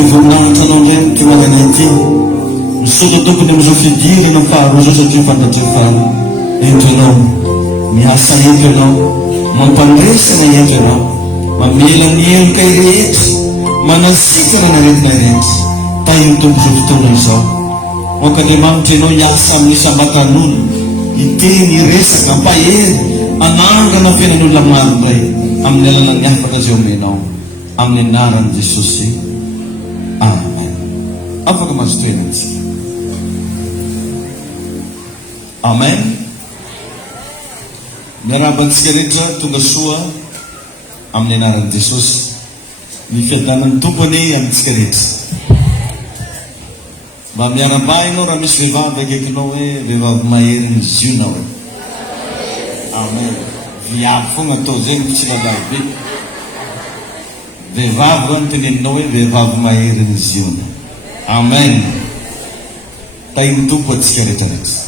voninahitra anao ndray mitovagana ity misotra tokony amizao fidirana faharoa zao satria fantatry fa eto ianao miasa eto ianao mampandresana eto ianao mamela ny heloka irehetra manasikana na retina rehetra tainy tompo zao fotoana izao moak'Andriamanitra ianao hiasa amin'ny sambatan'olona iteny iresaka ampahery anangana fiainan'olona maro indray amin'ny alalany afaka zay omenao amin'ny anaran'i Jesosy. Amen. Afaka mahazo toerana antsika. Amen. Miarabantsika rehetra tonga soa amin'ny anaran'i Jesosy. Ny fiadanan'ny tompony amintsika rehetra. Mba miarabainao raha misy vehivavy akaikinao hoe vehivavy mahery ny zionao. Amen. Viavy fogna atao zay ny fitsilalahy be. Vehivavy ho noteneninao hoe vehivavy mahery ny ziona. Amen. Tainy tompo atsika rehetrarehetra.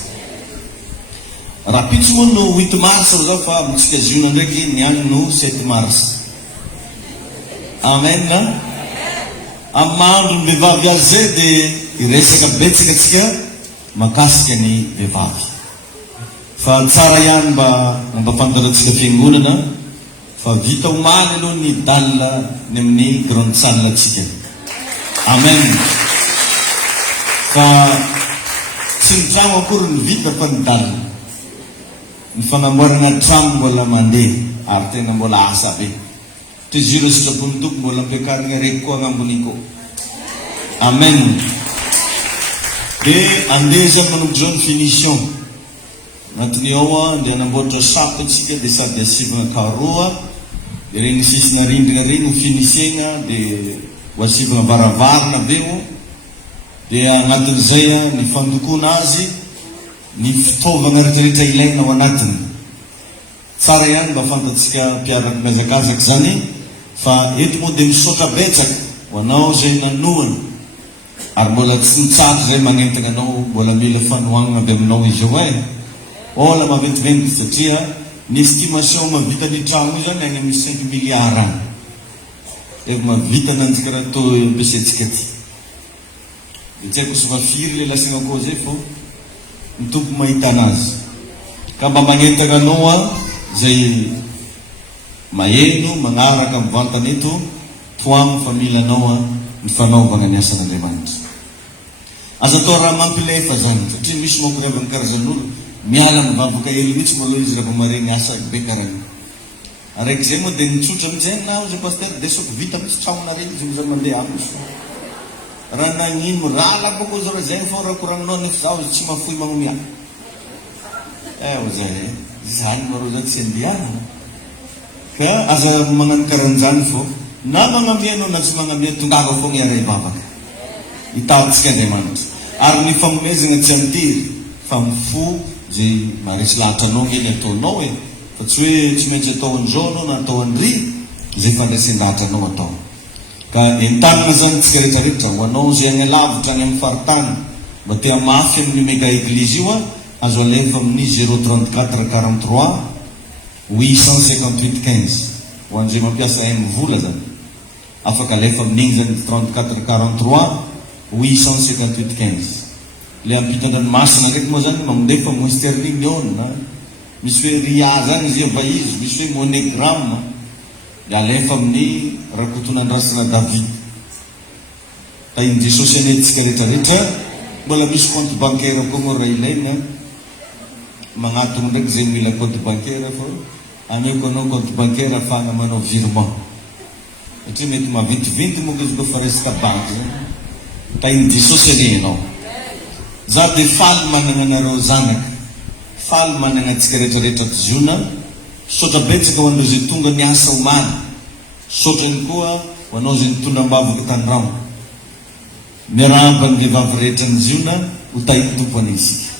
Raha pitso moa no 8 mars zao fa amintsika ziona ndraiky ny andro no 7 mars. Amen. Amin'ny mahandro ny vehivavy azy zay dia iresaka betsaka atsika makasika ny vehivavy. Fa tsara ihany mba mampafantarantsika fiangonana fa vita omaly aloha ny dalina ny amin'ny grande salle atsika. Amen. Fa tsy ny trano akory ny vita fa ny dalina. Ny fanamboarana trano mbola mandeha ary tena mbola asa be. Teziro sitrapony tompo mbola ampiakarina reky koa agnamboniko. Amen. Dia andeha zay manombotra zao ny finition. Anatiny ao dia anamboatra sapo atsika dia sady asivana karoa dia regny sisina rindrina regny finisena dia ho asivana varavarana aveo dia anatin'izay ny fandokona azy ny fitaovana rehetrarehetra ilaina ao anatiny. Tsara ihany mba fantatsika mpiaraka miazakazaka zany fa eto moa dia misaotra betsaka ho anao zay nanoana ary mbola tsy nitsatra zay magnentana anao mbola mila fanohanana avy aminao izy eo ola maventiventy satria ny estimation mavita ny trano io zany agny amin'ny 5 milliards any. Efa mavita nantsika raha to ampiasaitsika ty. Dia tsy haiko sy fa firy le lasina koa zay fo ny tompo mahita anazy. Ka mba magnentana anao zay maheno magnaraka mivantana eto toagno fa mila anao ny fanaovana ny asan'Andriamanitra. Aza atao raha mampilefa zany satria misy moko revany karazan'olo miala mivavaka hely mihitsy maloha izy raha maregny asa be karany. Araiky zay moa dia nitsotra mitsy na zay pasteur dia soko vita mitsy tragnonareny izy mizay mandeha aminy. Raha nagnino rala boko zao raha zay fô raha koragninao nefa zaho tsy mafoy magnomia. Zay zany maro zany tsy andiana. Ka aza magnano karan'izany fô na magnamianao na tsy magnamia tongava fogna iara ivavaka. Hitantsika Andriamanitra. Ary ny fanomezana tsy antiry fa mifo zay maharesy lahatra anao ngeny ataonao fa tsy hoe tsy maintsy atao an'izao anao na atao an'ry zay fandraisin-dahatra anao atao. Ka entanana zany tsika rehetrarehetra ho anao zay agny alavitra any amin'ny faritany mba tea mafy amin'ny mega eglizy io azo alefa amin'ny 034 43 858 15 ho an'izay mampiasa vola zany afaka alefa amin'igny zany 34 43 858 15. Le ampitan-dranomasina ndraiky moa zany mamondefa mo sterling na misy hoe ria zany izy vaizy misy hoe monogramme dia alefa amin'ny rakotonandrasana David. Tainy Jesosy anetsika rehetrarehetra mbola misy compte bancaire koa moa raha ilaina magnatona ndraiky zay mila compte bancaire fa ameko anao compte bancaire afahana manao virement satria mety maventiventy moa izy koa fa resaka banque zany. Tainy Jesosy anenao za dia faly manana anareo zanaka faly manana antsika rehetrarehetra ty ziona sotra betsaka ho anao zay tonga ny asa omaly sotra ny koa ho anao zay nitondra mbavaka tandragno miarahaba ny vehivavy rehetra ny ziona ho tainy tompony isika.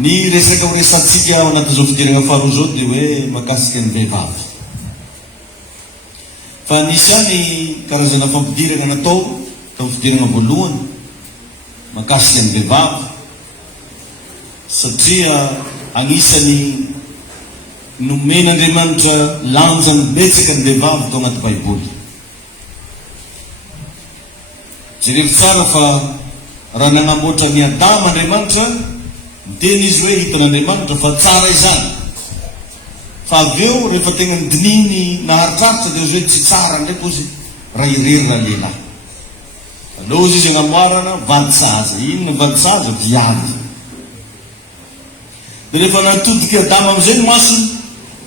Ny resaka ho resantsika ao anatin'izao fidirana faharoa zao dia hoe makasika ny vehivavy fa nisy any karazana fampidirana natao tamin'ny fidirana voalohany makasika ny vehivavy satria anisany nomen'Andriamanitra lanjany betsaka ny vehivavy tao anaty baiboly. jereo tsara fa raha nanamboatra ny Adama Andriamanitra miteny izy hoe hitan'Andriamanitra fa tsara izany. Fa avy eo rehefa tegna nidininy naharitraritra dia izy hoe tsy tsara ndraiky ozy raha irery raha lehilahy. Aleo izy agnamoarana vaditsaza. Inona vaditsaza? Viavy. Dia rehefa natodiky Adama amizay ny masony,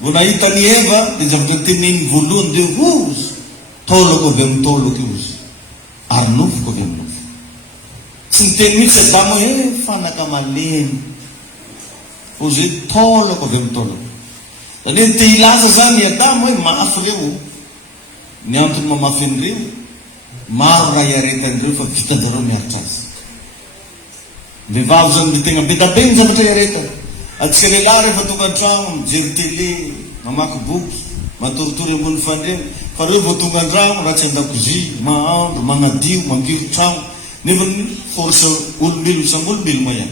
vao nahita ny Eva dia zavatra teneny voalohany dia ozy toloko avy amin'ny toloko ozy ary nofoko avy amin'ny nofo. Tsy niteny mihitsy Adama hoe fanaka malemy, ozy hoe toloko avy amin'ny toloko. Zany hoe te hilaza zany Adama hoe mafy reo. Ny antony mamafy an'ireo, maro raha iaretan'ireo fa vitan'ireo miaritra azy. Vehivavy zany ny tegna be da be ny zavatra iaretana. Atsika lehilahy rehefa tonga an-trano mijery télé, mamaky boky, matoritory ambony fandriana. Fa reo vao tonga an-drano ratsy an-dakozia, mahandro, magnadio, mangiro trano. Nefa ny force olombelo isan'olombelo moa ihany.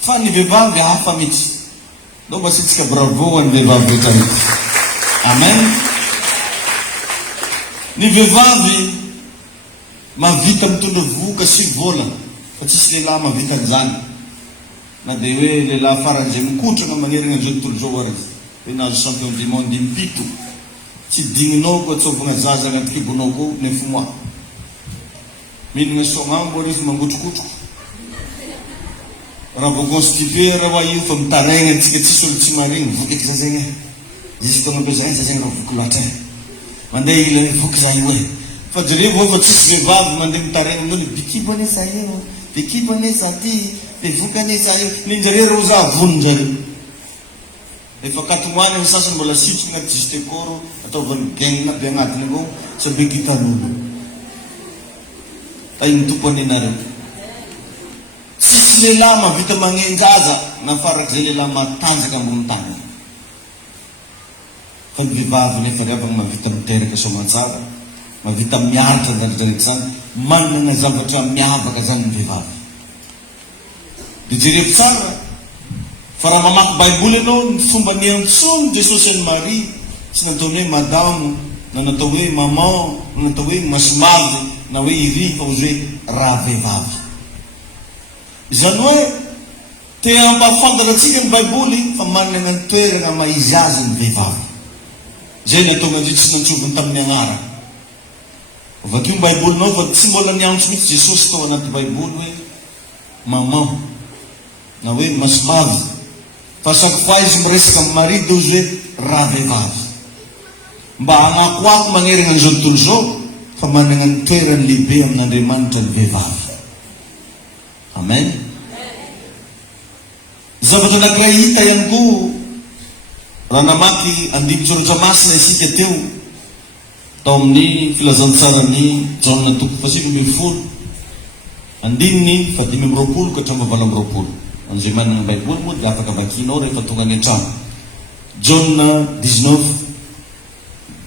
Fa ny vehivavy hafa mihitsy. Nao mba sitsika bravo ny vehivavy rehetra rehetra. Amen. Ny vehivavy mavita mitondra voka sy vola, fa tsisy lehilahy mavita an'izany. Na dia hoe lehilahy faran'izay mikotrana manerana an'izao tontolo zao ary hoe nahazo champion du monde impito. Tsy digninao koa atsovana zaza agnaty kibonao koa 9 mois. Mihinana sognambo ary izy mangotrokotroko. Raha vao constipé raha io fa mitaregna antsika tsisy olo tsy marigny voky za zegny. Izy tona ampiasany za zegny raha voky loatra. Mandeha ila voky za io e. Fa jereo vao fa tsisy vehivavy mandeha mitaregna amin'olo bikibo ane za io, bikibo ane za ty, be voky ane za io. Ninjareo reo za avononjareo. Efa katomoany ny sasany mbola sitriky agnaty justekoro ataovany gainina be agnatiny avao sa be gitan'olo. Tainy tompony nareo. Sisy lehilahy mavita magnenjaza nafarak'izay lehilahy matanjaka ambony tany. Fa ny vehivavy nefa rehefa mavita miteraka soamantsara, mavita miaritra ndraikidraiky zany, manana zavatra miavaka zany ny vehivavy. Dia jereko tsara fa raha mamaky baiboly ianao ny fomba niantsony Jesosy any Maria, tsy natao hoe madamo, na natao hoe maman, na natao hoe masimavy, na hoe iry, fa ozy hoe raha vehivavy. Izany hoe te hampafantatra antsika ny baiboly fa manana ny toerana maizy azy ny vehivavy. Zay natonga izy tsy nantsoviny tamin'ny agnara. Vakio ny baibolinao fa tsy mbola niantso mihitsy Jesosy tao anaty baiboly hoe maman na hoe masimavy. Fa chaque fois izy miresaka amin'ny Maria dia ozy hoe raha vehivavy. Mba hanakoako manerana an'izao tontolo zao fa manana ny toerany lehibe amin'Andriamanitra ny vehivavy. Amen. Zavatra anankiray hita ihany koa raha namaky andimy soratra masina isika teo tao amin'ny filazantsarany Jaona 7:10 andininy 5:20 ka hatramin'ny 7:20. An'izay manana baiboly moa dia afaka vakianao rehefa tonga any an-trano. Jaona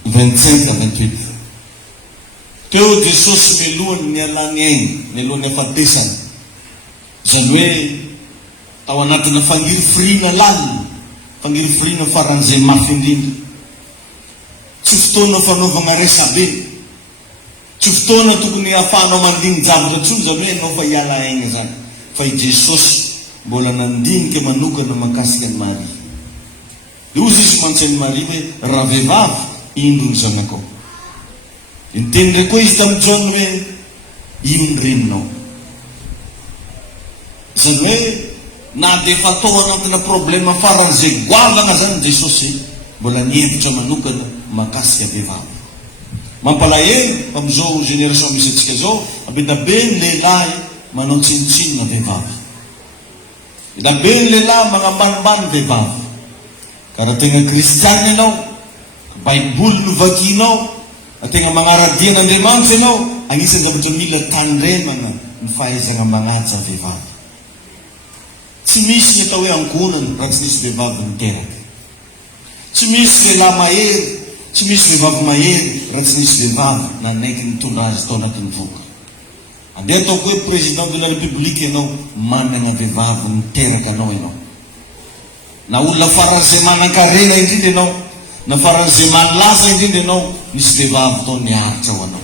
19:25-28. Teo Jesosy mialohany ny alany ainy, mialohany hafatesany. Zany hoe tao anatina fangirifirina lalina, fangirifirina faran'izay mafy indrindra. Tsy fotoana fanaovana resabe, tsy fotoana tokony ahafahanao mandiny javatra tsony zany hoe ianao fa hiala aina zany. Fa i Jesosy mbola nandinika manokana makasika ny Maria. Dia ozy izy mantsain'ny Maria hoe raha vehivavy indro ny zanakao. Ny teny ndray koa izy tamin'ny Jaona hoe io ny reninao. Zany hoe na dia efa tao anatina problema faran'izay goavana zany Jesosy mbola nihevitra manokana makasika vehivavy. Mampalahelo amin'izao génération misy antsika zao, be da be ny lehilahy manao tsinotsinona vehivavy. Be da be ny lehilahy magnambanimbany vehivavy. Ka raha tegna kristiana ianao, baiboly no vakianao, tegna magnaradia n'Andriamanitra ianao, agnisan'ny zavatra mila tandremana ny fahaizana magnaja vehivavy. Tsy misy ny atao hoe ankonana raha tsy misy vehivavy miteraka. Tsy misy lehilahy mahery, tsy misy vehivavy mahery raha tsy misy vehivavy nanaiky nitondra azy tao anatin'ny voka. Andeha ataoko hoe président de la république ianao, manana vehivavy miteraka anao ianao. Na olona faran'izay manan-karena indrindra ianao, na faran'izay malaza indrindra ianao, misy vehivavy tao niaritra ho anao.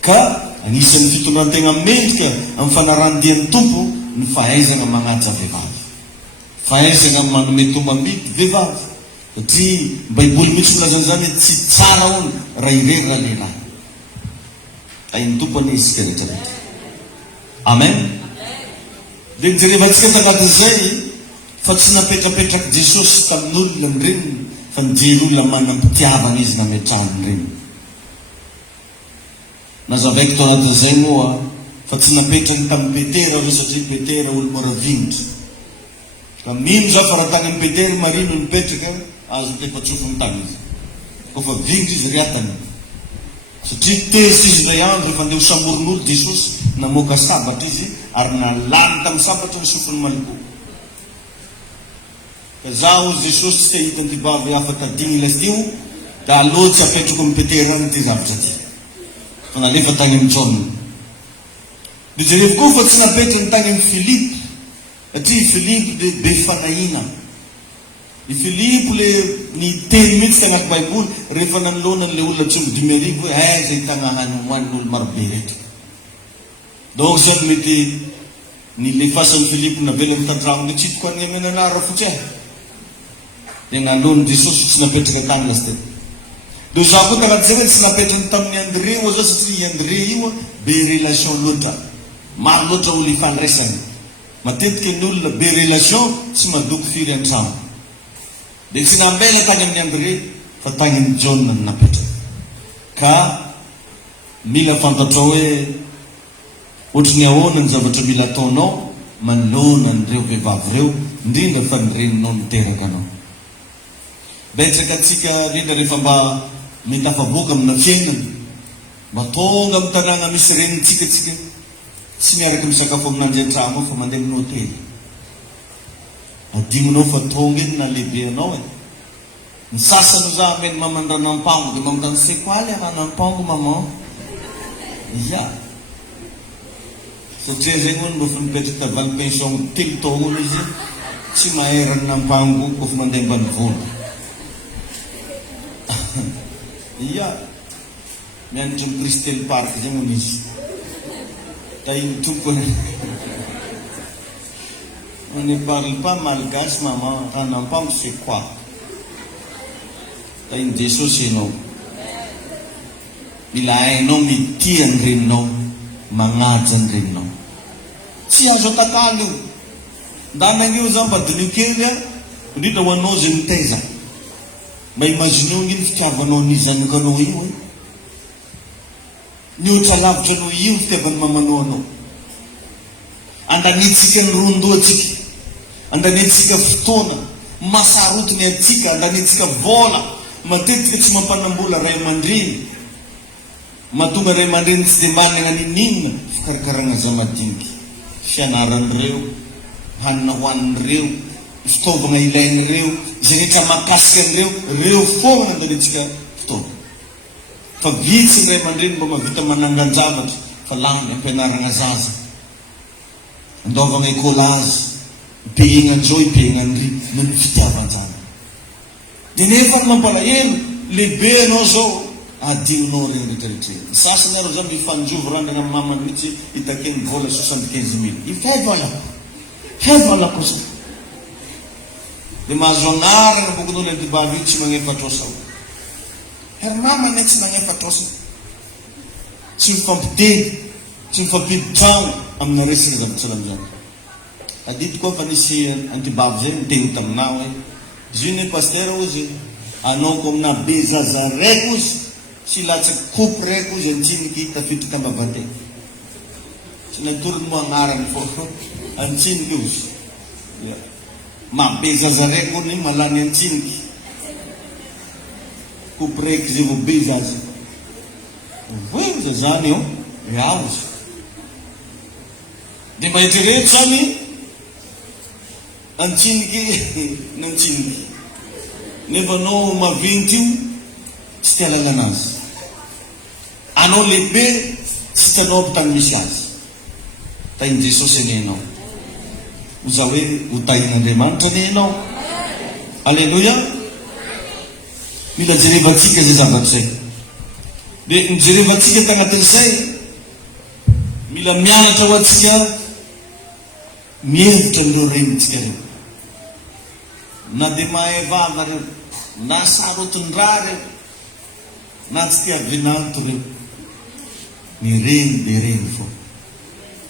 Ka Anisan'ny fitondran-tegna mendrika amin'ny fanarandian'ny tompo ny fahaizana magnaja vehivavy, fahaizana manome tombam-bity vehivavy. Satria Baiboly mihitsy milaza an'izany tsy tsara hono raha irery raha lehilahy. Hain'ny tompo anie isika rehetra. Amen. Dia nijerevantsika tagnatin'izay fa tsy napetrapetraky Jesosy tamin'olona ny reniny, fa nijery olona manam-pitiavana izy nametrahany reny. Nazavaiko tao anatin'izay moa fa tsy napetrany tamin'ny Petera hoe satria Petera olo mora vinitra. Ka mino za fa raha tagnan'ny Petera marino nipetraka azo tefatsofo ny tany izy. Kofa vinitra izy riatany. Satria tesy izy ilay andro rehefa andeha hosamoron'olo Jesosy namoaka sabatra izy ary nalany tamin'ny sabatra ny sofiny maliko. Ka zaho Jesosy tsy te hita ny vavy hafa tadigny ilay io da alohatsy apetrako amin'ny Petera any ty zavatra ty. Fa nalefa tany amin'ny John. Dia jereko koa fa tsy napetrany tany amin'ny Filipo. Satria Filipo dia be fanahina. I Filipo le niteny mihitsy tagnaty Baiboly rehefa nanoloana le olona tsongo 5,000 hoe zay tagna hany hoanin'olo marobe reto. Donc zany mety nilefasan'ny Filipo navela mitandragno le tsitoko any amenanara fotsy dia nalony Jesosy tsy napetraka tany lasy teny. Dia za koa tagnaty zay tsy napetrany tamin'ny André oa zao satria André io be relation loatra, maro loatra olo ifandraisany. Matetika ny olona be relation tsy madoky firy an-trano. Dia tsy nambela tany amin'ny André fa tany amin'ny John ny napetraka. Ka mila fantatra hoe ohatry ny ahoana ny zavatra mila ataonao manoloana an'ireo vehivavy reo, indrindra fa ny reninao miteraka anao. Betsaka atsika indrindra rehefa mba mitafavoaka amina fiainana, mba tonga amin'ny tanàna misy renintsika tsika tsy miaraka misakafo amin'andry an-trano fa mandeha amin'ny hôtely. Adinonao fa tonga eny na lehibe anao e. Ny sasany za ameny mamany ranam-pango dia mamandany c'est quoi le ranam-pango maman? Ya. Satria zay moa nofa mipetraka tavaly pension 3 taona izy tsy mahay ranam-pango kofa mandeha ambanivola. Ya. Mianatra amin'ny Crystal Park zay moa izy. Tainy tompony. On ne parle pas malgache maman, ranam-pango c'est quoi? Tainy Jesosy ianao. Mila hainao mitia ny reninao, magnaja ny reninao. Tsy azo atakalo io. Ndanan'io zao mbadinio kely indrindra ho anao zay mitaiza. Mba imagineo ino fitiavanao nizanikanao io. Niotra lavitra anao io fitiavany mamanao anao. Andanitsika ny rondoatsika, andanitsika fotoana, masarotiny atsika, andanitsika vola. Matetika tsy mampanambola ray aman-dreny, mahatonga ray aman-dreny tsy dia manana ninina fikarakarana za madinika. Fianaran'ireo, hanina hoanin'ireo, fitaovana ilain'ireo, zay rehetra mahakasika an'ireo, reo foana andanitsika fotoana. Fa vitsy ny ray aman-dreny mba mahavita manangan-javatra fa laminy ampianarana zaza, andaovana écolazy, ipehignan-dreo, ipehignan-ry no ny fitiavan-jana. Dia nefa ny mampalahelo lehibe anao zao adinonao reny rehetrarehetra. Sasany arô zao mifanjovo randrana amin'ny mamany mihitsy hitakeny vola 75,000. Ifaivala kosa. Dia mahazo anarana bokon'olo antibavy io tsy magnefatrosa. Ary mamany tsy magnefatrosa. Tsy mifampiteny, tsy mifampidy-trano amina resaka zavatra lamizany. Adito koa fa nisy antibavy zay miteny taminao hoe izy io ne pasteur ozy anao amina be zaza raiko ozy tsy latsaky coupe raiko ozy antsiniky tafiditra tambavantena. Tsy natorony moa agnarany fo antsiniky ozy. Mabe zaza raiko ny malany antsiniky. Coupe raiko zay vao be zaza. Voe zazany io, ya ozy. Dia mahitrerehetra zany antsiniky nantsiniky. Nefa anao maventy io tsy tia lalana azy. Anao lehibe tsy tianao ampitany misy azy. Tainy Jesosy ane anao. Oza hoe ho tain'Andriamanitra ane anao. Alleluia. Mila jerevantsika zay zavatra zay. Dia nijerevantsika tagnatin'izay mila mianatra ho atsika mihevitra amin'ireo renintsika reo. Na dia mahay vava reo, na sarotondra reo, na tsy tia venanto reo, ny reny dia reny fo.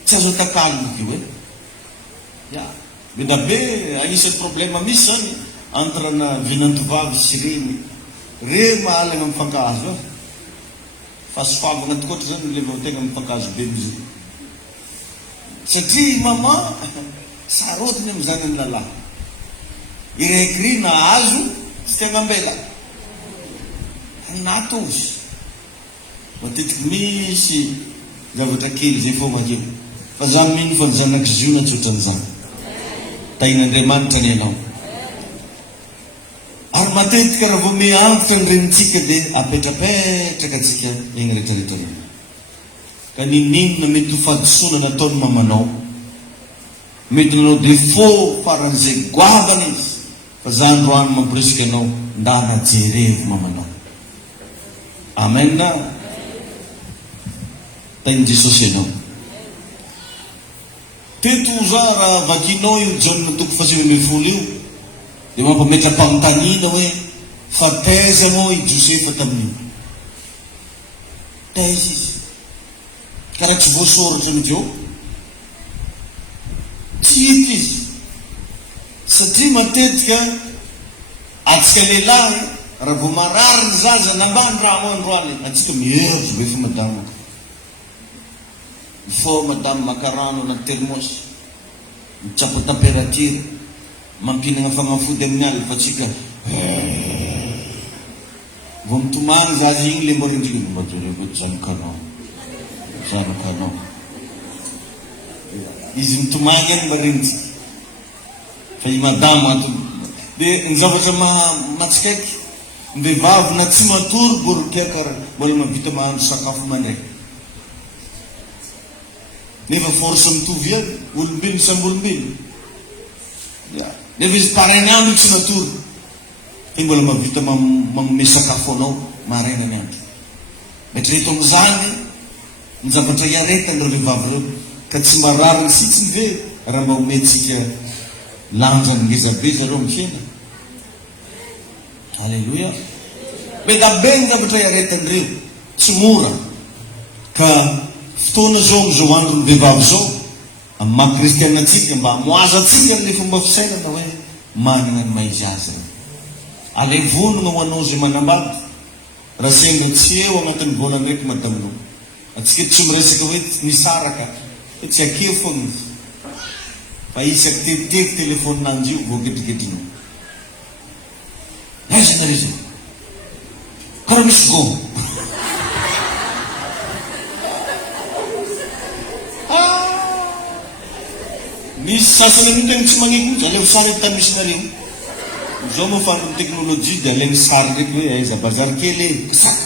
Tsy azo atakaloniko io ya beda be anisan'ny problema misy zany entre na venantovavy sy reny. Reny mahalana mifankahazo fa soavagna tokoatra zany le vao tegna mifankahazo be mizy satria mama sarotiny am'izany amin'ny lalahy ireikry na azo tsy tegna ambela natozy matetiky misy zavatra kely zay fo makeo fa zany mino fa nyzanaky ziona tsotran'izany tain'Andriamanitra ny ianao. Ary matetika raha vao miantotra ny renitsika dia apetrapetraka atsika egny rehetrarehetra reny. Ka ninona mety ho fahadisoana nataony mamanao, mety nanao défaut faran'izay goavana izy, fa za androany mampiresika anao nda najerevo mamanao. Amen na tain'i Jesosy ianao. Teto za raha vakinao io Jaune toko 7:10 io dia mampametram-panontaniana hoe fa taiza moa i Josefa tamin'io. Taiza izy karaha tsy voasoratra am'io tsy hita izy satria matetika atsika lehilahy raha vao marary ny zaza nambany raha mo androany atsika mihevitra be fa madamo fo madamo maka rano anaty termosy mitsapo température mampinagna fagnafody amin'ny alina fa tsika vao mitomany zaza igny le mbo rindrina mbajareko zanokanao zanokanao izy mitomany any mba rindritsika fa i madamo ato dia ny zavatra matsikaiky mbevavy na tsy matory borokekara mbola mavita mahandro sakafo mandraiky nefa force mitovy any olombelona samby olombelona nefa izy parainy andro tsy matory i mbola mavita magnome sakafo anao maraina ny andro metreto am'izany ny zavatra iaretany reo vehivavy reo ka tsy marary ny sitsiny ve raha maometsika lanjany ngezabe zareo amin'ny fiaina. Alleluia. Beda be ny zavatra iaretany reo tsy mora ka fotoana zao am'izao andro ny vehivavy zao amin'ny maha kristiana atsika mba hamoaza atsika n'le fomba fisainana hoe manana ny maizy azy reo alevonana ho anao zay manambady raha senga tsy eo agnatin'ny vola ndraiky madaminao atsika tsy miresaka hoe nisaraka hoe tsy akeo fogna izy fa isaky tetiteky telefoninanjy io voaketriketrinao aiza nare zao karaha misy gômo misy sasany amin'io tegna tsy magneky mihitsy aleo sary tany misy nareo zao moa fantony teknôlôjia dia alainy sary ndraiky hoe aiza bazary kely kisaka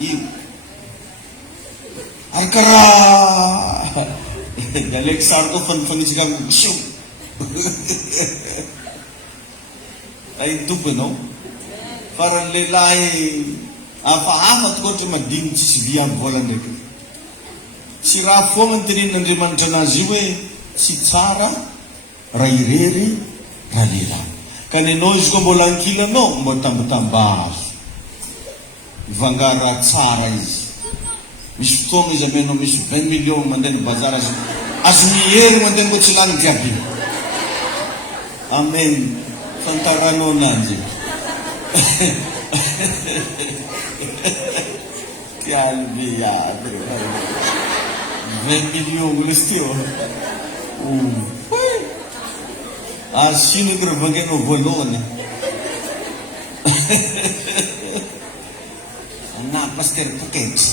io ary karaha da alaiky sary koa fanitsika am'sio ay tompo anao farany lehilahy hafahafa tokoatra madiny tsisy vy aby vola ndraiky tsy raha foagna ny tenenin'Andriamanitra anazy io hoe tsy tsara raha irery raha lehilahy ka nenao izy koa mbola ankilanao mbo tambatambazo ivangara tsara izy misy fotoana izy amenao misy 20 millions mandeha ny bazara azo mihery mandeha mbo tsy lany jiaby amen fantaranao ananjy kialbiady 20 millions lestio sino ko raha vangainao voalohany na paster pokety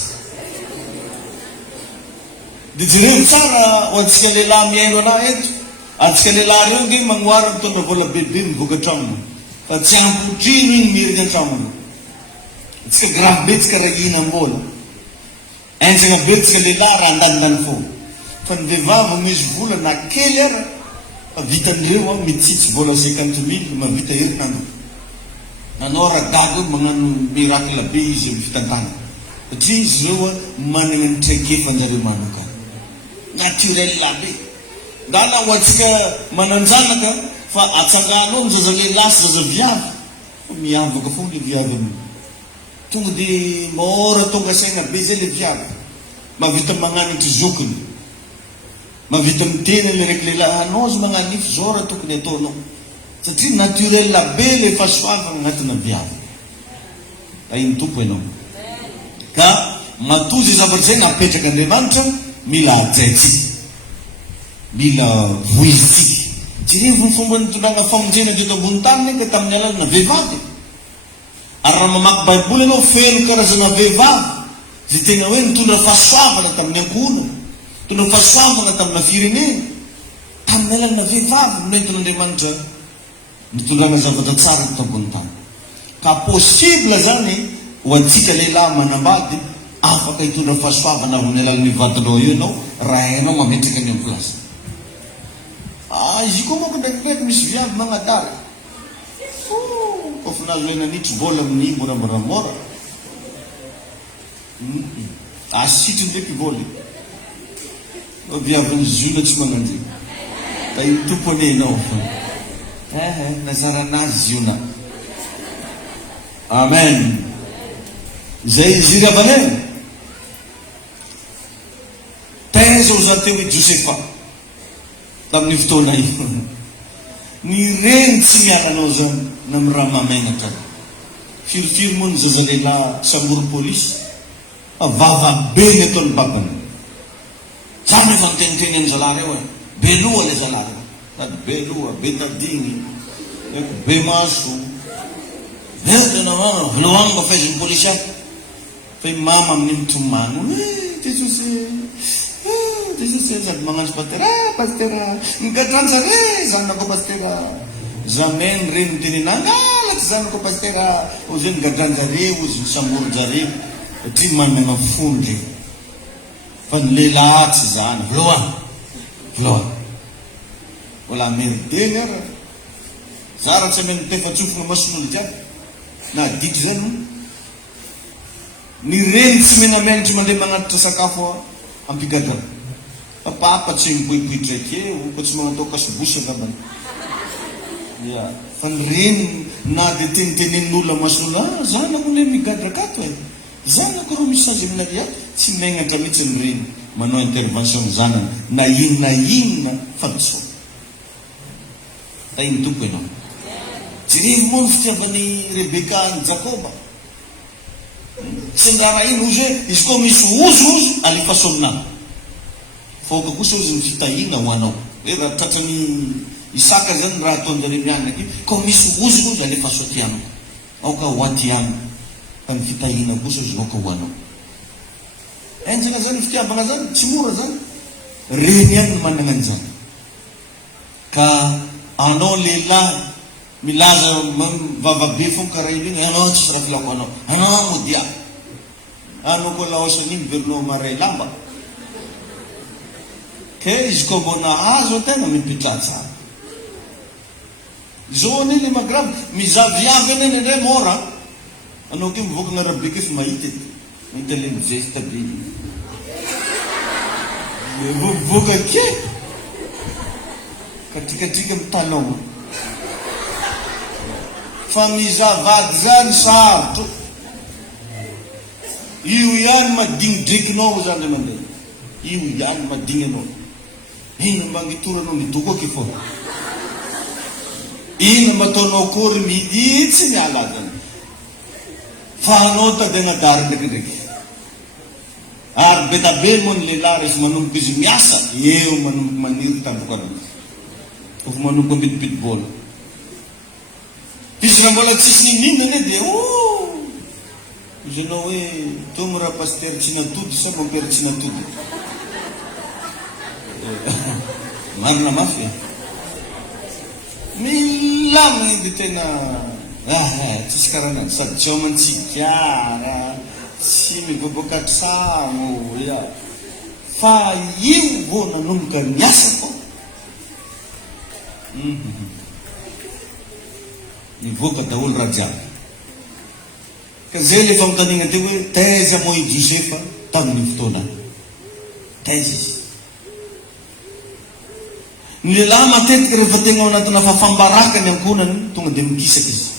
dia jereo tsara ho antsika lehilahy miaino anahy eto antsika lehilahy reo nge magnoara mitondra vola bebe mivoaka an-tragnony fa tsy ampotriny iny miriny an-tragnony atsika grave betsika raha ihinam-bola enzagna betsika lehilahy raha andanindany fo fa ny vehivavy misy vola na kely ara fa vitan'ireo a mitsitsy vola 50 000 mavita herinandro nanao radago magnano miracle be izy amin'ny fitantana satria izy reo a manana ny traikefanjareo manokana naturel be. Dana ho antsika mananjanaka fa atsangana ao zaza lehilahy sy zaza viavy. Miavaka foana le viavy aminy. Tonga de mora tonga saina be zay le viavy. Mavita magnanitra zokiny. Mavita miteny le raiky lehilahy, anao azo magnanify zao raha tokony ataonao. Satria naturel be le fahasoavana agnatina viavy. Iny tompo ianao. Ka matozy zavatra zay napetraka Andriamanitra, mila ajaitsika. Mila voizitsika. Tsy revy ny fomba nitondrana famonjena teto ambony tany ka tamin'ny alalana vehivavy. Ary raha mamaky baiboly ianao feno karazana vehivavy zay tena hoe nitondra fahasoavana tamin'ny ankohona, nitondra fahasoavana tamina firenena, tamin'ny alalana vehivavy nentin'Andriamanitra nitondrana zavatra tsara teto ambony tany. Ka possible zany ho antsika lehilahy manambady afaka hitondra fahasoavana amin'ny alalan'ny vadinao io ianao raha hainao mametraka any amin'ny plasy. Izy koa manko ndraikindraiky misy viavy magnadary. Kofa nazo hoe nanitry vola amin'ny moramora. Asitry ndraiky voly. Viavy ny zona tsy magnanjy. Da iny tompony ianao. Nazaranazy ziona. Amen. Zay izy rabanay. Taiza ho teo hoe Josefa tamin'ny fotoana io. Ny reny tsy mialanao zany na amin'ny raha mamenatra. Firofiry moa ny zaza lehilahy samoro polisy. Vava be ny ataon'ny babany. Zany efa niteniteny any zalahy reo e. Be loha le zalahy reo. Tady be loha, be tadigny, be maso. Tena mama, voalohany mba faiziny polisy ahy. Fa i mama amin'ny mitomany. Jesosy sady magnano pastera, nigadransare zanako pastera. Jamais reny miteny nangalaky zanako pastera. Ozy hoe nigadranjare, ozy nisamoro jare. Satria manana fondry. Fa ny lehilahy tsy zany. Voalohany. Wala meriteny ara. Zara tsy ame nitefa tsofina mason'olo jiaby. Na diky zany. Ny reny tsy menamenatra mandeha manatitra sakafo ampigadrana. Papa tsy mipoipoitra ake, ko tsy magnatao kasibosy angambany. Fa ny reny na de tenitenen'olona mason'olo, zanako le migadraka ato e. Zanako ro misy azy aminary ato. Tsy megnatra mihitsy ny reny manao intervention zanany na inona fadiso. Da iny tompo ianao. Jerevy moa ny fitiavan'ny Rebeka ny Jakoba. Tsy ndrara iny ozy hoe izy koa misy ozo alefaso aminao. Foka kosa ozy ny fitahina ho anao. Hoe raha tratran'ny Isaka zany raha ataonjare mianina aty, koa misy ozo alefaso aty anao. Aoka ho aty anao. Fa ny fitahina kosa ozy aoka ho anao. Enjana zany fitiavana zany, tsy mora zany. Reny ihany no manana an'izany. Ka anao lehilahy milaza vavabe fony karaha iny, anao tsisy raha filako anao. Anao modia. Anao koa laosan'iny verinao maray lamba. Ke izy koa mbona azo tena mipitra tsara. Zao ane le magravy, mizaviavy ane indray mora. Anao ke mivoaka ny arabika efa mahita ety. Mahita le mizesta be. Mivoaka ke. Katrikatrika mitanao. Fa mizavady zany sarotro. Io ihany madigny-drikinao zany mandeha. Io ihany madigny anao. Ino magnitoranao midoko ake fô. Ino mataonao kory miditsy miala zany. Fa anao tady agnadary ndraikindraiky. Ary betabe moa ny lehilahy rehefa manomboka izy miasa, eo manomboka maniry tambokarana. Kofa manomboka mipidipity bola. Izy raha mbola tsisy ninina ane dia izy anao hoe tomo raha paster tsy natody sa mampera tsy natody. Marina mafy. Milamy dia tena tsisy karana sady tsy ao mantsikiara, tsy miboboka trano, fa io vo nanomboka miasa fô. Mivoaka daholo raha jiaby. Ka zay le fanotanina teo hoe taiza moa i Josefa tamin'ny fotoana. Taiza izy. Ny lehilahy matetika rehefa tegna ao anatina fafambaraka ny ankonany tonga dia mikisaka izy.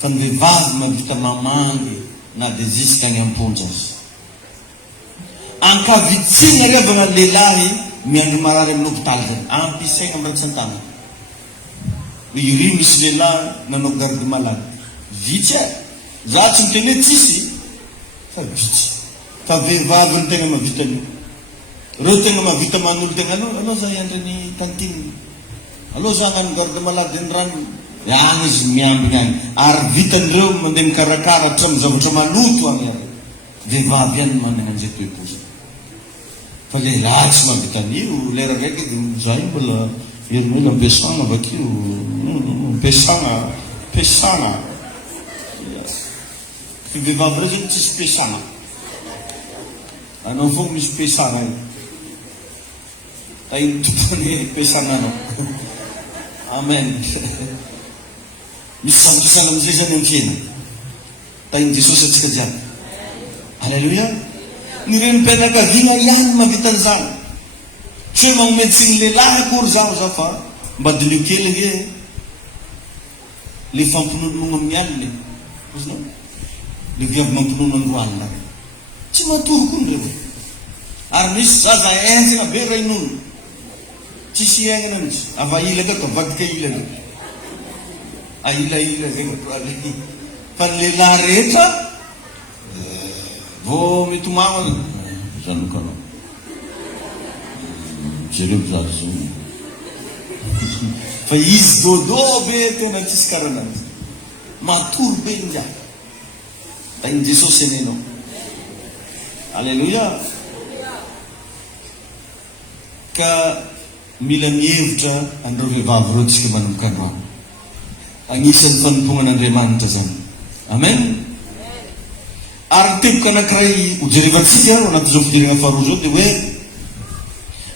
Fa ny vehivavy mahavita mamangy na dia zisika ny amponja azy. Ankavitsina revana ny lehilahy miandry marary amin'ny hôpitaly zany. Ampisaina amin'ny ratsan-tana. Iry misy lehilahy nanao garde malade. Vitsy e. Za tsy miteny tsisy fa vitsy. Fa vehivavy ny tegna mahavita an'io. Reo tegna mahavita manolo tegna allo za iandry ny tantiny. Allo za hagnano garde malade ny rano. Any izy miambina any. Ary vitan'ireo mandeha mikarakara hatramin'ny zavatra maloto any ary. Vehivavy ihany manana an'izay toe-poza. Fa lehilahy tsy mahavita an'io. Lera raiky dia za io mbola herimela ampiasana avakio. Pesana. Fa vehivavy reo zany tsisy pesana. Anao foana misy pesana io. Tainy tompony pesana anao. Amen. Misy fampisana amizay zany amin'ny fiaina. Tainy Jesosy atsika jiaby. Alleluia. Ny reny mpianakaviana ihany mahavita an'izany. Tsy hoe magnome tsiny lehilahy akory zaho za fa mbadilio kely hoe le fampinonono amin'ny alina. Ozinao? Le viavy mampinono andro alina. Tsy matory koa ny reo. Ary misy zaza enjina be ray nono. Tsisy iainana mihitsy. Ava ilaka ka vadika ilaka. Aila zay matroaly. Fa ny lehilahy rehetra vao mitomagna zanoko anao. Jereo mizary zo. Fa izy dodo be tena tsisy karanazy. Matory be india. Tainy Jesosy enenao. Alleluia. Ka mila mihevitra andreo vehivavy reo tsika manomboka androany. Agnisan'ny fanompoanan'Andriamanitra zany. Amen. Ary teboka anankiray hojerevantsika ao anaty zao fidirana faharoa zao dia hoe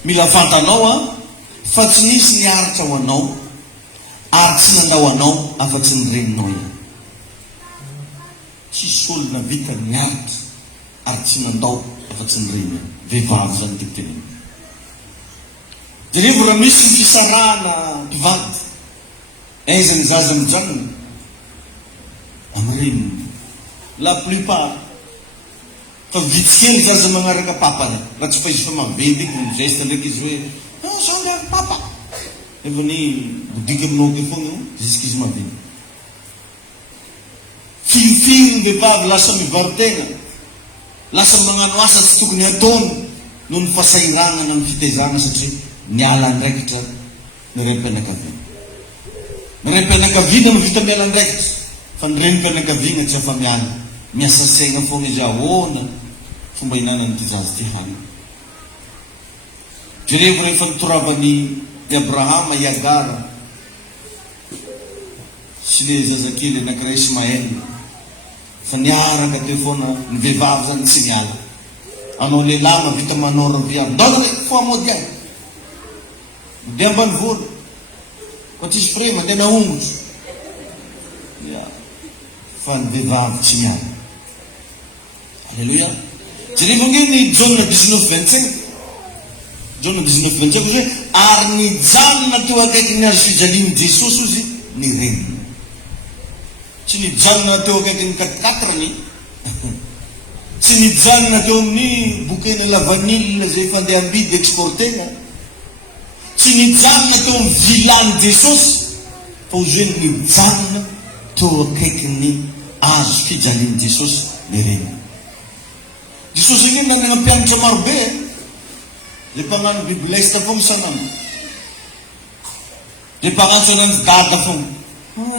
mila fantanao fa tsy nisy niaritra ho anao ary tsy nandao anao afa-tsy ny reninao ihany. Tsisy olona vita niaritra ary tsy nandao afa-tsy ny reniny. Vehivavy zany teboteny. Jereo raha misy ny fisarahana mpivady aiza ny zaza mijanona amin'ny reniny. La plupart fa vitsy kely zaza magnaraka papany. Raha tsy fa izy fa mavendy ny geste ndraiky izy hoe sao le papa. Efa ny bodika aminao ke foana jusque izy mavendy. Filifily ny vehivavy lasa mivarotegna. Lasa magnano asa tsy tokony ataony noho ny fahasahiranana ny fitezana satria miala andraikitra ny renim-pianakaviana. Ny renim-pianakaviana mivita miala andraikitra. Fa ny renim-pianakaviana tsy afa miala. Miasa saigna foana izy ahoana fomba hinanany ty zaza ty hany. Jereo rehefa nitoravany Abrahama i Agara sy le zazakely anankiray Ismael. Fa niaraka teo foana ny vehivavy zany tsy miala. Anao lehilahy mavita manao raviary. Dona le fois mody any. Mandeha ambanivolo. Fa tsisy fre mandeha naongotro. Fa ny vehivavy tsy miala. Alleluia. Jereo ngeny John 19:25. John 19:25 hoe ary nijanona teo akaiky ny azo fijaliany Jesosy ozy ny reniny. Tsy nijanona teo akaiky ny 4-4-ny. Tsy nijanona teo amin'ny bokena la vanille zay fandeha ambidy exportena. Tsy nijanona teo amin'ny vilany Jesosy fa ozy hoe nijanona teo akaiky ny azo fijaliany Jesosy ny reniny. Jesosy iny nanana mpianatra marobe. Le mpagnano biblesta foana sanana. Le mpagnatso ananjy dada foana.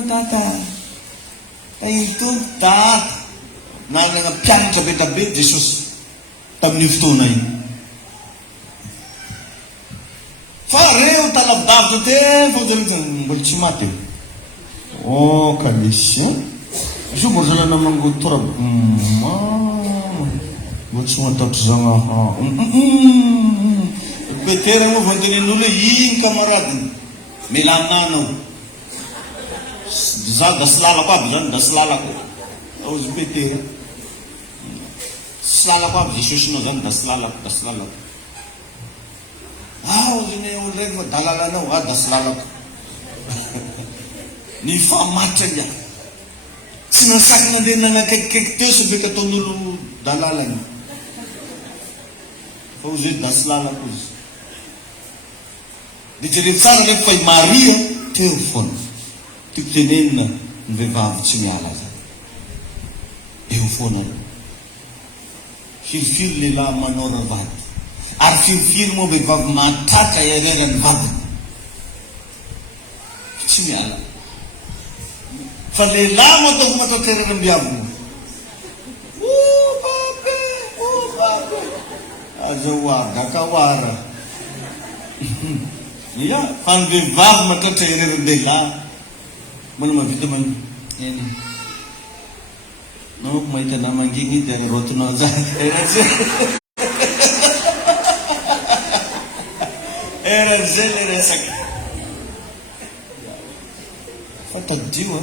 Tata. Taitony dada. Nanana mpianatra betabe Jesosy tamin'io fotoana iny. Fa reo talavidavitra te fôjany mbola tsy maty eo. Oh kalesy. Izy io mbola zalana mangotora. Mbola tsy matatra zagnaha. Petera moa vantenen'olo iny kamaradiny melananao. Za da sy lalako aby zany, da sy lalako. Ozy petera. Sy lalako aby Jesosynao zany da sy lalako. Ziny olo raiky fa dalalanao, da sy lalako. Ny famatry ia. Tsy nasaky nandeha nanakaikikaiky teo sy beka ataon'olo dalalany. Fa ozy hoe da sy lalako izy. Dia jereo tsara rehefa fa i Maria teo foana. Tiako tenenina ny vehivavy tsy miala zany. Eo foana reo. Firofiry lehilahy manora vady. Ary firofiry moa vehivavy matratra iarerany vadiny. Tsy miala. Fa lehilahy moa ataoko matatererany biaviny. Babe. Azo argaka oara. Ia, fa ny vehivavy matratra iarerany lehilahy. Mana mavita man eny. No, mahita namanginy dia rotonao zany. Era zay le resaky. Fa tadio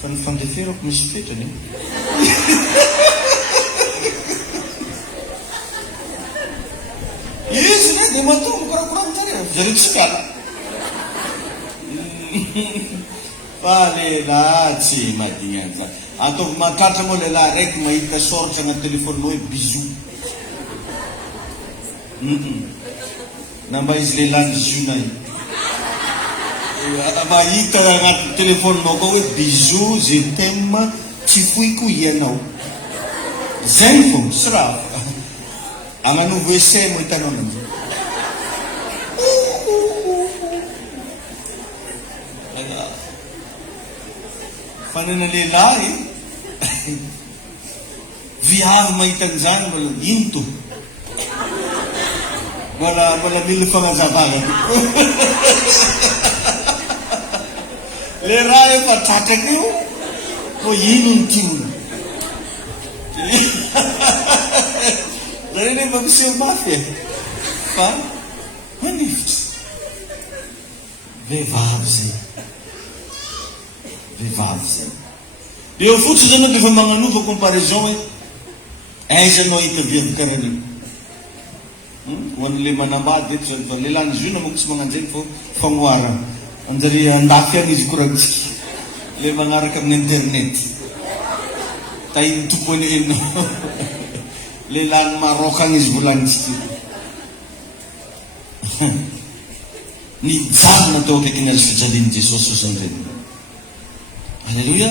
fa ny fandeferako misy fetrany. Izy ne dia matombo korakorany zareo. Zareo tsy miala. Fa lehilahy tsy madigny an'izany. Ataovy mahatratra moa lehilahy raiky mahita soratra agnaty telefoninao hoe bisou. Namba izy lehilahy bisou nay. Mahita agnaty telefoninao koa hoe bisou, je t'aime, tsy foiko ianao. Zay fo, sy raha. Agnanovo essai mo hitanao an'izay. Fanana lehilahy viavy mahita an'izany mbola ino to? Mbola mila fagnazavana. Le raha efa tratraka io, ho ino ny tiony? Zareo nefa miseho mafy fa manifitra. Vehivavy zay. Vehivavy zay. Dia eo fotsiny zany dia efa magnanova comparaison hoe aiza anao hita viavy karan'io. Ho an'le manambady eto zany fa lehilahy izy io na manko tsy magnanjeny fô fagnoharana. Anjary andafy any izy koragnitsika. Le magnaraka amin'ny internet. Tahiny tompony enao. Lehilahy ny Maroc any izy volanitsika. Ny jano natao akaiky azy fijalian'i Jesosy osan'ireny. Alleluia.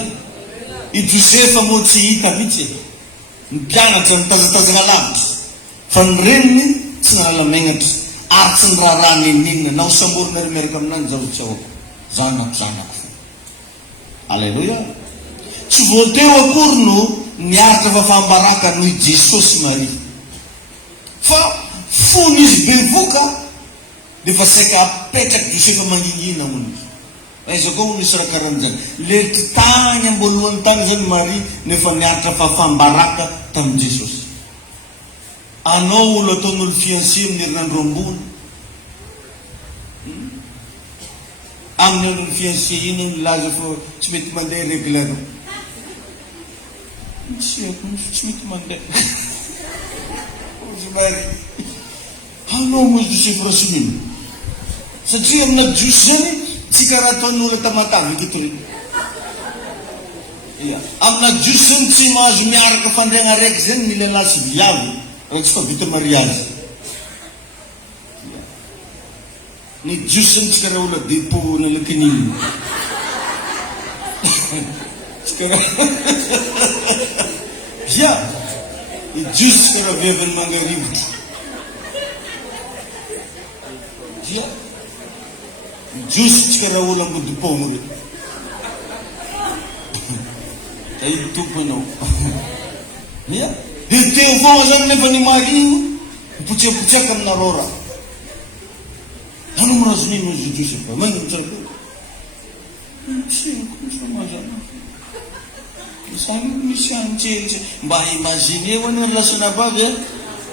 I Josefa moa tsy hita mihitsy. Ny mpianatra mitazatazana lavitra. Fa ny reniny tsy nanala megnatra. Ary tsy ny raharaha neninenina. Na ho samborina ry miaraka aminany zaho tsy ahoako. Zanako. Alleluia. Tsy voateo akory no niaritra fa fambaraka noho i Jesosy Maria. Fa fony izy bevoka dia fa saika apetraky Josefa mangingina hono. Aiza koa hono isy raha karan'izany. Le tany amboalohany tany zany Maria nefa niaritra fa fambaraka tamin'i Jesosy. Anao olo ataon'olo fiancé amin'ny herinandro ambony. Amin'ny olo fiancé iny milaza fa tsy mety mandeha réglaire. Tsy mety mandeha. Ozy Maria. Anao moa Josefa rasolino. Satria amina Jiosy zany tsy karaha ataon'olo tamatavy eto reny. Ia. Amina Jiosy zany tsy mahazo miaraka fandriagna raiky zany ny lehilahy sy viavy. Raha tsy fa vita mariage. Ny Jiosy zany tsy karaha olo dépôt na lakininy. Tsy karaha. Ia. Ny Jiosy karaha viavy mangarivotra. Ia. Jiosy tsy karaha olo ambodipômo reny. Ino tompo anao. Ia. Dia teo foana zany nefa ny Maria mipotsiapotsiaka aminareo raha. Ano mirazonino izy Josefa? Magnino tsara koa? Misy anjely mba imagine ho any relasona vavy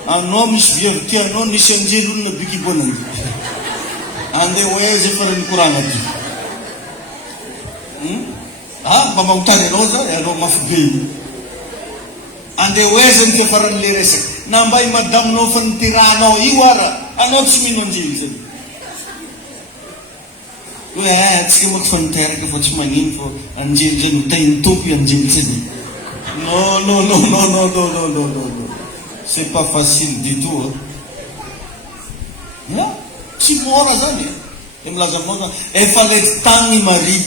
anao misy viavy tianao nisy anjely olona bikiboanany. Andeha ho aiza efa reny koragna ty. Mba magnotany anao zany anao mafy be iny. Andeha ho aiza ny fiafaran'le resaky. Na mba i madaminao fa nitirahanao io ara. Anao tsy mino anjely zany. Hoe tsika moa fa niteraka fa tsy magnino fa anjely zany ho tain'ny tompo anjely zany. Non. C'est pas facile du tout. Tsy mora zany. E milaza moa efa le tagny Marie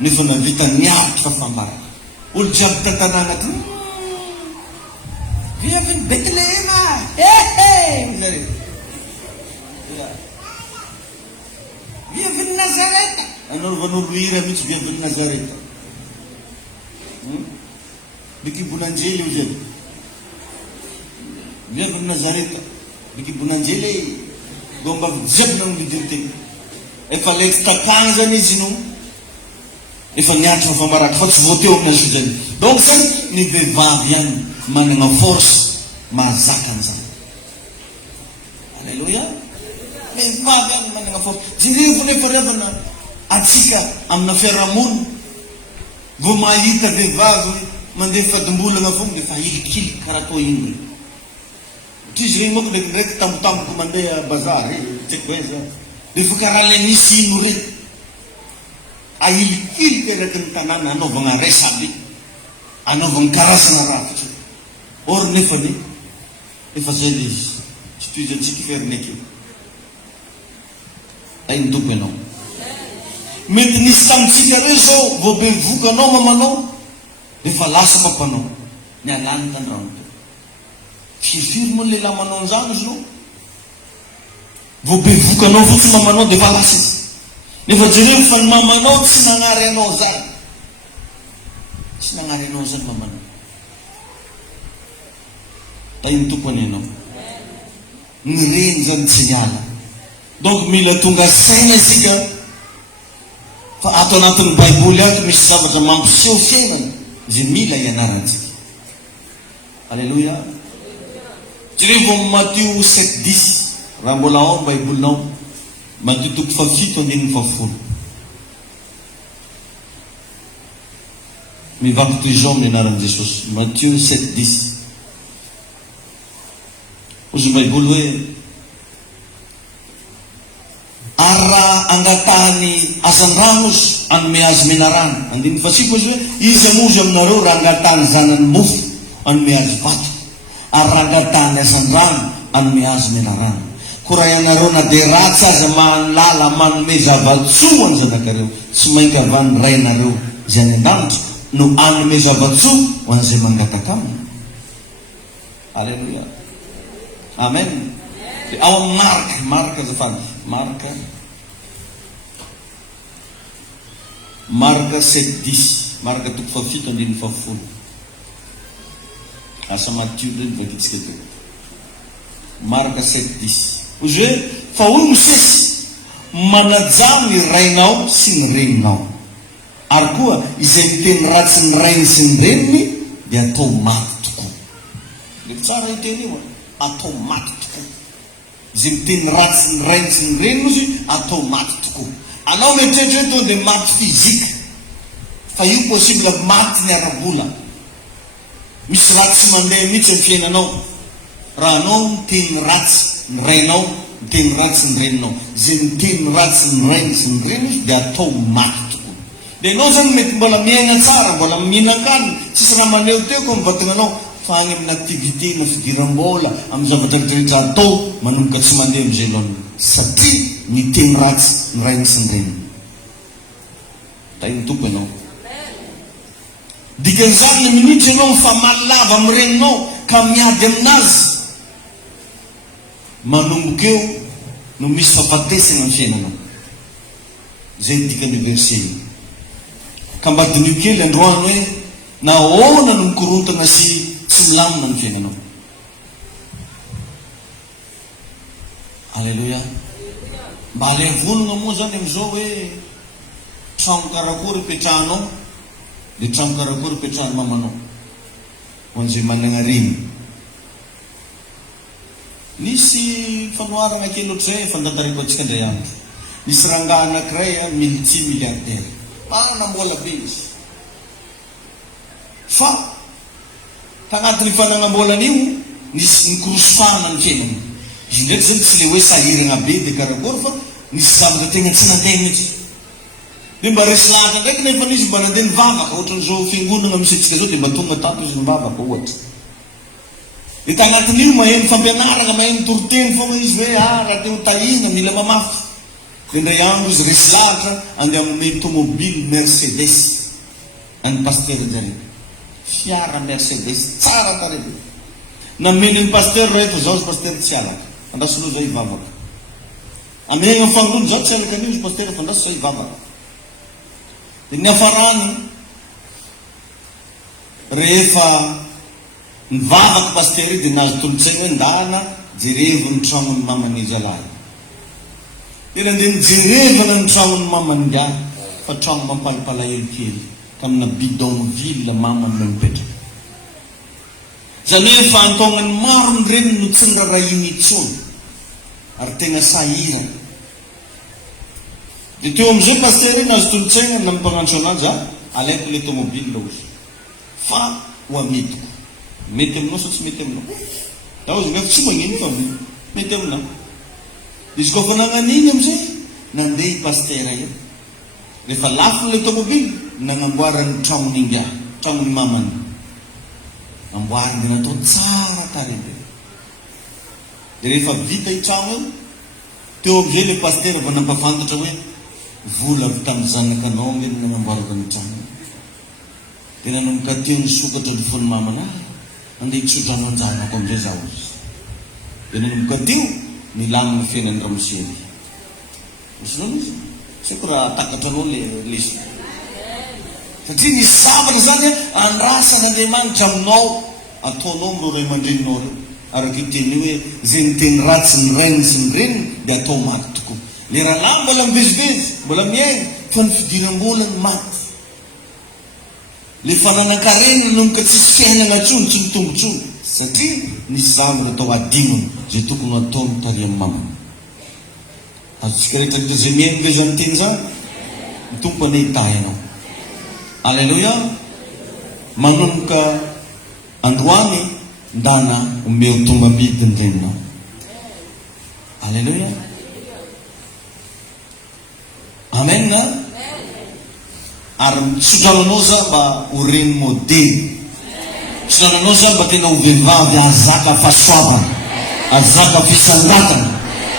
nefa navita niatra fambaraka. Olo jiaby tantanana aty. Viavy Betlehema. Zare. Viavy Nazareta. Anaovan'olo hira mihitsy viavy Nazareta. Bikibon'anjely io zany. Viavy Nazareta. Bikibon'anjely gomba jiaby nang midinteny. Efa le takany zany izy no efa niatra fambaraka fa tsy voateo amin'ny azo zany. Donc zany ny vehivavy ihany manana force mahazaka an'izany. Alléluia. Vehivavy ihany manana force. Jireo nefa revana atsika amina fiarahamonina vao mahita vehivavy mandeha fadimbolana fogna dia fa hilikiliky karaha toa iny. Izy regny manko ndraiky tambotamboko mandeha bazary tseko hoe zany. Dia fa karaha le misy ino reky ahilikiliky eraky ny tanàna anaovana resabe, anaovana karazana rafitra. Or nefany efa zay le izy tsy toy izy antsika ferinaiky io. Ainy tompo ianao. Mety nisy tamitsika reo zao vao be vokanao mamanao dia fa lasa papanao ny alany tandrano. Fifiry moa lehilahy manao an'izany izy no vao be vokanao fotsy mamanao dia fa lasa izy. Nefa jereo fa ny mamanao tsy nagnary anao zany. Tsy nagnary anao zany mamanao. Tainy tompony ianao. Ny reny zany tsy miala. Donc mila tonga saina isika fa ato anatin'ny baiboly ato misy zavatra mampiseho fiainana izay mila ianarantsika. Alléluia. Jereo vao Matthieu 7:10 raha mbola ao ny baibolinao. Matthieu 7:7. Mivaky toy izao amin'ny anaran'i Jesosy. Matthieu 7:10. Ozy baiboly hoe ary raha angatahany asan-drano izy anome azy mena rano. Andiny fasiko izy hoe izy amozy aminareo raha angatahany zanany mofo anome azy vato, ary raha angatahany asan-drano anome azy mena rano. Ko raha ianareo na dia ratsy aza mahalala manome zavatsoa any zanakareo, tsy mainka avany rainareo izay any an-danitra no anome zavatsoa ho an'izay mangataka aminy. Alléluia. Amen. Ao amin'ny Marka zafady. Marka 7:10. Marka 7:7. Asa Matthieu reny vakitsika teo. Marka 7:10. Ozy hoe fa olo misesy manaja ny rainao sy ny reninao, ary koa izay miteny ratsy ny rainy sy ny reniny dia atao maty tokoa. Le tsara iteny io atao maty tokoa. Izay miteny ratsy ny rainy sy ny reniny izy atao maty tokoa. Anao mieritreritra hoe to dia maty fizika, fa io possible maty ny ara-bola. Misy ratsy mandeha mihitsy amin'ny fiainanao raha anao miteny ratsy ny rainao, miteny ratsy ny reninao. Izay miteny ratsy ny rainy sy ny reniny dia atao maty tokoa. Dia ianao zany mety mbola miaina tsara, mbola mihinan-kanina, tsisy raha maneho teo koa amin'ny vatananao, fa agny amin'ny activité na fidiram-bola amin'ny zavatra rehetrarehetra atao manomboka tsy mandeha amin'izay lohan'ny satria miteny ratsy ny rainy sy ny reniny. Tainy tompo ianao. Dikan'izany ny minitra ianao mifamaly lava amin'ny reninao ka miady aminazy, manomboka eo no misy fahafatesana amin'ny fiainanao. Zay dikany verset io. Ka mbadin'io kely androany hoe na ahoana no mikorontana sy tsy milamina ny fiainanao. Alléluia. Mba ale volona moa zany amin'izao hoe trano karakory ipetrahanao, dia trano karakory ipetrahan'ny mamanao ho an'izay manana reny. Nisy fanoharana kely ohatr'izay fantantariko antsika indray andro. Nisy rangahy anankiray multimilliardaire, manambola be izy, fa tagnatin'ny fananambolana io nisy nikorosofana ny fiainany. Indraiky zany tsy le hoe sahiragna be de karakory fa nisy zavatra tegna tsy nandeha mihitsy. De mba resy lahatra ndraiky nefa izy mba nandeha nivavaka ohatran'izao fiangonana misetsika zao de mba tonga tato izy nivavaka ohatra. De tagnatin'io maheno fampianarana, maheno toriteny fogna izy hoe raha te ho tahina mila mamafy. De ndray andro izy resy lahatra andeha amin'ny tomobile Mercedes any paster zany. Fiara Mercedes tsara tarehy. Nameny ny paster reto zao izy paster tsy alaka. Fandrasilo zao ivavaka. Amegna fangono zao tsy alaka an'io izy paster fandraso zao ivavaka. De ny hafarany rehefa nivavaka paster io de nahazo tolontsaina hoe ndana jerevo ny tragnon'ny mamany zalahy. De nandeha nijerevana ny tragnon'ny mamany ngahy fa tragno mampalapalahelo kely tamina bidonville mamany no mipetraka. Zany hoe fahantongan'ny maro ny reniny no tsy nirarahiny intsony ary tena sahira. De teo am'izao paster io nahazo tolontsaina na mimpanantso anazy alaiko le tomobile ozy fa ho amitiko. Mety aminao sa tsy mety aminao? Ao izy nefa tsy magnino fa mety aminao. Izy koa fa nagnaniny am'izay nandeha i paster io. Rehefa lafo le tomobile nagnamboarany tragnony ingahy, tragnony mamany. Amboariny de natao tsara tarehy be. De rehefa vita i tragno io, teo am'izay le paster vao nampafantatra hoe vola avy tamin'ny zanakanao meny nagnamboarako ny tragno. De nanomboka teo nisokatra ny fon'ny mamana andeha hitsodrano anjanako am'izay zaho izy. De nanomboka teo milamina fiainan'ny ramosely. Misynao izy soko raha takatra anao le satria nisy zavatra zany andrasan'Andriamanitra aminao ataonao amin'ireo ray aman-dreninao reo. Araka iteny hoe zay niteny ratsy ny rainy sy ny reniny de atao maty tokoa. Le rahalahy mbola mivezivezy, mbola miaigna fa ny fidiram-bola ny maty. Le fananankarenina nomboka tsisy fiainana tsony, tsy mitombo tsony satria nisy zavatra atao adinony zay tokony atao mitaria amin'ny mamany. Azontsika rehetra zay miaigna ve zany teny zany? Ny tompo anehita ianao. Alleluia. Manomboka androany ndana omeo tombambidy ny reninao. Alleluia. Amen na? Ary misotrananao za mba ho reny modely. Misotrananao za mba tena ho vehivavy azaka fahasoavana, azaka fisangatana,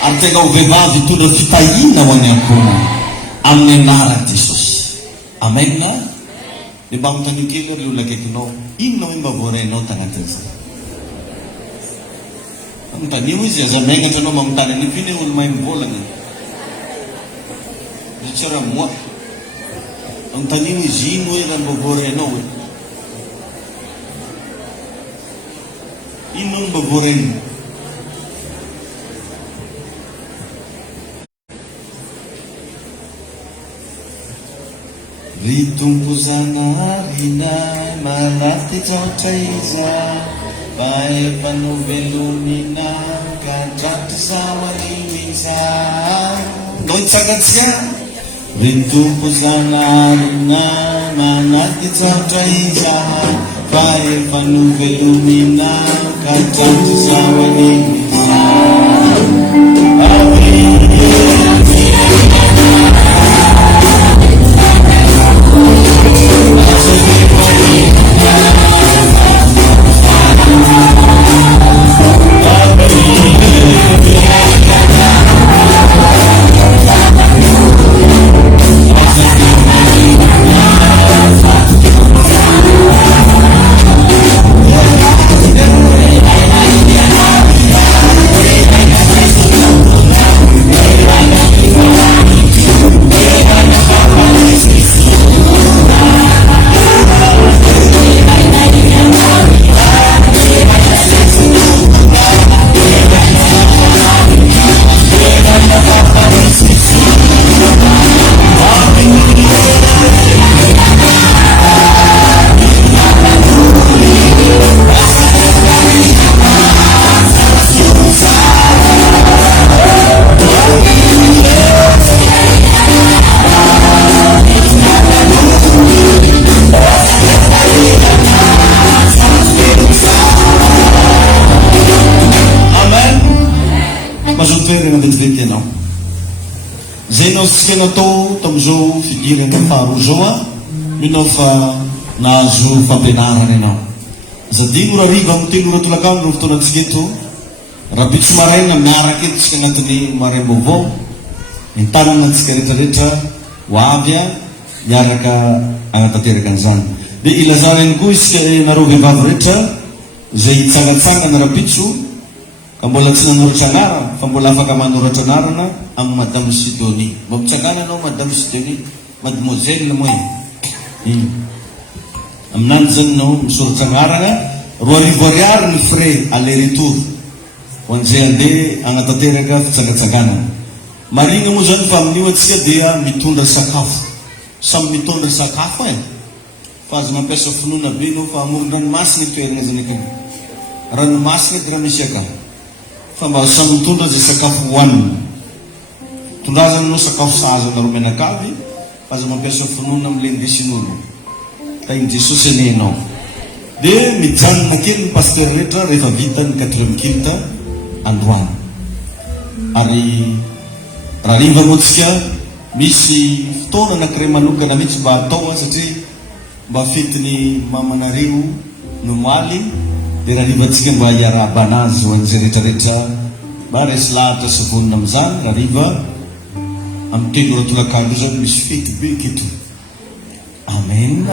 ary tena ho vehivavy tondra fitahina ho any ankona amin'ny anaran'i Jesosy. Amen na? De mba mitany kely le olona akaikinao, inona hoe mba voarainao tagnatin'izay? Mitanio izy aza miaingatra anao mamitany an'iny olo mahay mivolagna. Izy tsara moi. Mitanio izy ino hoe raha mba voarainao hoe? Ino mba voarainao? Ry tompo zanarina manaty traotra iza mba efa novelomina ka traty zao animiza. Noi tsagatsika. Ry tompo zanarina manaty traotra iza mba efa novelomina ka traty zao animiza. toerana vetivety ianao. Zay nao sika natao tamizao fidirana faharoa zao a, minao fa nahazo fampianarana ianao. Zadino rariva amin'ny telo ora tolakandro no fotoanantsika eto. Rabitso maraina miaraka eto tsika agnatin'ny maraina vaovao. Entanana antsika rehetrarehetra ho avy a miaraka agnatanteraka an'izany. Dia ilazana ihany koa isika nareo vehivavy rehetra zay hitsangatsangana rabitso ka mbola tsy nanoratra anarana fa mbola afaka manoratra anarana amin'ny Madame Sidonie. Mba mitsangana anao Madame Sidonie, mademoiselle moa aminany zany nao misoratra anarana 2,000 ariary ny frais aller retour ho an'izay andeha agnatanteraka fitsangatsanganana. Marina moa zany fa amin'io atsika dia mitondra sakafo, samy mitondra sakafo fa azo mampiasa finoana be no fa amoron-dranomasina toerana zany akany. Ranomasina dia raha misy akany fa mba samy mitondra zay sakafo hohanina. Tondrazana no sakafo sahaza na romenakavy fa azo mampiasa finoana amin'ilay indesin'olo. Tain'i Jesosy anehanao. Dia mijanona kely ny pasteur rehetra rehefa vita ny 4e culte androany. Ary raha riva moatsika misy fotoana anankiray manokana mihitsy mba atao satria mba fetiny mamanareo no moaly. Dia raha rivantsika mba hiarahaba anazy ho an'izay rehetrarehetra mba resy lahatra sy vonona amin'izany. Raha riva amin'ny telo ora tolakandro zany misy fety be keto. Amen.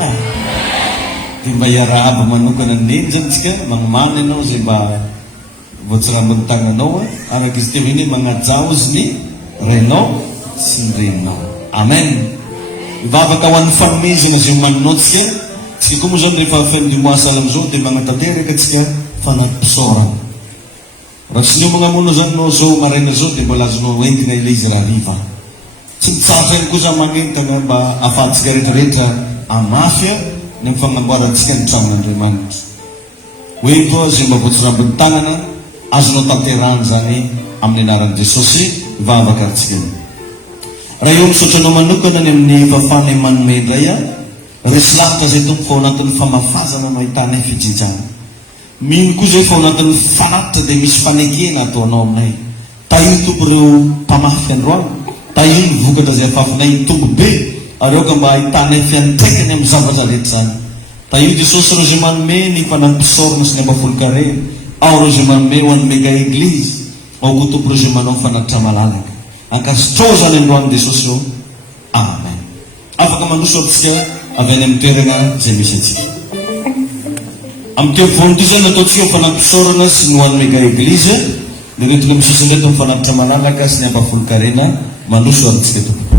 Dia mba hiarahaba manokana neny zany tsika magnomana ianao zay mba voatsirambin'ny tagnanao araka izy teo hoe magnajaozy ny renao sy ny reninao. Amen. Ivavaka ho an'ny fanomezana zay maninao tsika. Tsika koa moa zany rehefa fin du mois sahala amizao dia magnatanteraka tsika fanatim-pisaorana. Raha tsy niomagna moana zany nao zao maraina zao dia mbola azonao entina ilay izy raha riva. Tsy mitsatra ihany koa za magnentana mba ahafahantsika rehetrarehetra amafia ny mifanamboarantsika ny tranon'Andriamanitra. Hoe koa zay mba voatsirambin'ny tagnana azonao tanterahany zany amin'ny anaran'i Jesosy ivavaka antsika. Raha eo misotranao manokana ny amin'ny fafana manome indray a, resy lavitra zay tompo fa ao anatin'ny famafazana no ahitana fijinjana. Mino koa zay fa ao anatin'ny fanatitra dia misy fanekena ataonao aminay. Tahiny tompo ireo mpamafy androany, tahiny ny vokatra zay afafinay ny tompo be, ary ao ka mba ahitanay fiantraikany amin'ny zavatra rehetra zany. Tahiny Jesosy reo zay manome ny fanampisaorana sy ny ambafolo-kare, ao reo zay manome ho an'ny mega eglizy, ao koa tompo reo zay manao fanatitra malalaka. Ankasitrao zany androany Jesosy eo. Amen. Afaka mandroso amintsika avy any amin'ny toerana zay misy atsika. Amin'ny teo voany ty zany ataontsika fanampisaorana sy ny ho an'ny mega eglizy. Dia rehetra misy ndraiky ny fanatitra malalaka sy ny ambafolo-karena mandroso amintsika tompo.